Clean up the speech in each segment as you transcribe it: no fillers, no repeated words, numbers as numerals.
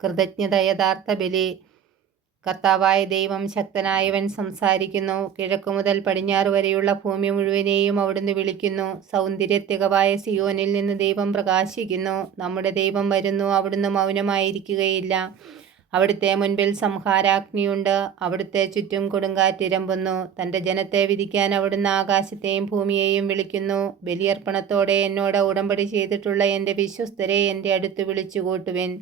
കൃതജ്ഞത യഥാർത്ഥ ബലി. കർത്താവായ ദൈവം ശക്തനായവൻ സംസാരിക്കുന്നു. കിഴക്ക് മുതൽ പടിഞ്ഞാറ് വരെയുള്ള ഭൂമി മുഴുവനെയും അവിടുന്ന് വിളിക്കുന്നു. സൗന്ദര്യത്തികവായ സിയോനിൽ നിന്ന് ദൈവം പ്രകാശിക്കുന്നു. നമ്മുടെ ദൈവം വരുന്നു, അവിടുന്ന് മൗനമായിരിക്കുകയില്ല. അവിടുത്തെ മുൻപിൽ സംഹാരാഗ്നിയുണ്ട്, അവിടുത്തെ ചുറ്റും കൊടുങ്കാറ്റിരമ്പുന്നു. തൻ്റെ ജനത്തെ വിധിക്കാൻ അവിടുന്ന് ആകാശത്തെയും ഭൂമിയെയും വിളിക്കുന്നു. ബലിയർപ്പണത്തോടെ എന്നോട് ഉടമ്പടി ചെയ്തിട്ടുള്ള എൻ്റെ വിശ്വസ്തരെ എൻ്റെ അടുത്ത് വിളിച്ചു കൂട്ടുവിൻ.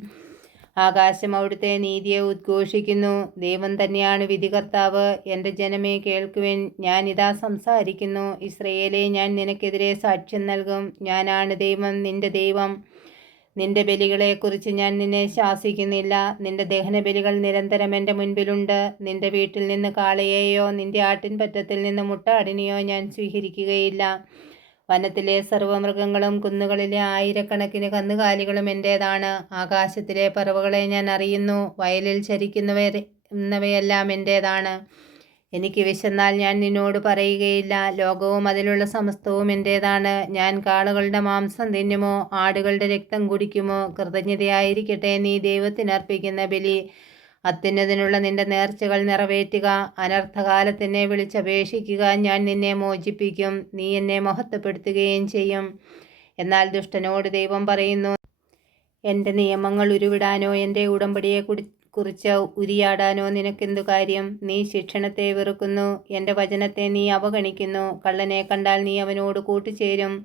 ആകാശം അവിടുത്തെ നീതിയെ ഉദ്ഘോഷിക്കുന്നു. ദൈവം തന്നെയാണ് വിധികർത്താവ്. എൻ്റെ ജനമേ കേൾക്കുവിൻ, ഞാൻ ഇതാ സംസാരിക്കുന്നു. ഇസ്രയേലേ, ഞാൻ നിനക്കെതിരെ സാക്ഷ്യം നൽകും. ഞാനാണ് ദൈവം, നിന്റെ ദൈവം. നിന്റെ ബലികളെക്കുറിച്ച് ഞാൻ നിന്നെ ശാസിക്കുന്നില്ല. നിന്റെ ദഹനബലികൾ നിരന്തരം എൻ്റെ മുൻപിലുണ്ട്. നിന്റെ വീട്ടിൽ നിന്ന് കാളയെയോ നിന്റെ ആട്ടിൻപറ്റത്തിൽ നിന്ന് മുട്ടാടിനെയോ ഞാൻ സ്വീകരിക്കുകയില്ല. വനത്തിലെ സർവ്വമൃഗങ്ങളും കുന്നുകളിലെ ആയിരക്കണക്കിന് കന്നുകാലികളും എൻ്റേതാണ്. ആകാശത്തിലെ പറവകളെ ഞാൻ അറിയുന്നു. വയലിൽ ചരിക്കുന്നവയെല്ലാം എൻ്റേതാണ്. എനിക്ക് വിശന്നാൽ ഞാൻ നിന്നോട് പറയുകയില്ല. ലോകവും അതിലുള്ള സമസ്തവും എൻ്റേതാണ്. ഞാൻ കാളകളുടെ മാംസം തിന്നുമോ? ആടുകളുടെ രക്തം കുടിക്കുമോ? കൃതജ്ഞതയായിരിക്കട്ടെ നീ ദൈവത്തിനർപ്പിക്കുന്ന ബലി. അത്യുന്നതനുള്ള നിന്റെ നേർച്ചകൾ നിറവേറ്റുക. അനർത്ഥകാലത്തെന്നെ വിളിച്ചപേക്ഷിക്കുക, ഞാൻ നിന്നെ മോചിപ്പിക്കും. നീ എന്നെ മഹത്വപ്പെടുത്തുകയും ചെയ്യും. എന്നാൽ ദുഷ്ടനോട് ദൈവം പറയുന്നു, എൻ്റെ നിയമങ്ങൾ ഉരുവിടാനോ എൻ്റെ ഉടമ്പടിയെ കുറിച്ച് ഉരിയാടാനോ നിനക്കെന്തു കാര്യം? നീ ശിക്ഷണത്തെ വെറുക്കുന്നു, എൻ്റെ വചനത്തെ നീ അവഗണിക്കുന്നു. കള്ളനെ കണ്ടാൽ നീ അവനോട് കൂട്ടുചേരും.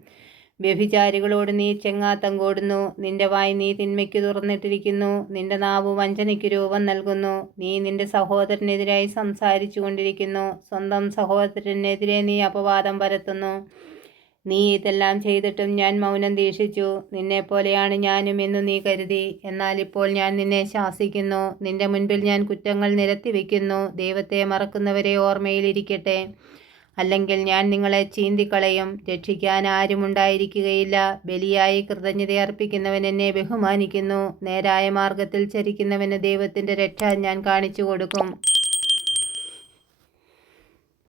വ്യഭിചാരികളോട് നീ ചെങ്ങാത്തങ്കോടുന്നു. നിന്റെ വായ് നീ തിന്മയ്ക്ക് തുറന്നിട്ടിരിക്കുന്നു. നിന്റെ നാവ് വഞ്ചനയ്ക്ക് രൂപം നൽകുന്നു. നീ നിന്റെ സഹോദരനെതിരായി സംസാരിച്ചു കൊണ്ടിരിക്കുന്നു. സ്വന്തം സഹോദരനെതിരെ നീ അപവാദം പരത്തുന്നു. നീ ഇതെല്ലാം ചെയ്തിട്ടും ഞാൻ മൗനം ദീക്ഷിച്ചു. നിന്നെപ്പോലെയാണ് ഞാനും എന്ന് നീ കരുതി. എന്നാൽ ഇപ്പോൾ ഞാൻ നിന്നെ ശാസിക്കുന്നു. നിന്റെ മുൻപിൽ ഞാൻ കുറ്റങ്ങൾ നിരത്തിവെക്കുന്നു. ദൈവത്തെ മറക്കുന്നവരെ ഓർമ്മയിലിരിക്കട്ടെ, അല്ലെങ്കിൽ ഞാൻ നിങ്ങളെ ചീന്തിക്കളയും. രക്ഷിക്കാൻ ആരുമുണ്ടായിരിക്കുകയില്ല. ബലിയായി കൃതജ്ഞതയർപ്പിക്കുന്നവൻ എന്നെ ബഹുമാനിക്കുന്നു. നേരായ മാർഗത്തിൽ ചരിക്കുന്നവന് ദൈവത്തിൻ്റെ രക്ഷ ഞാൻ കാണിച്ചു കൊടുക്കും.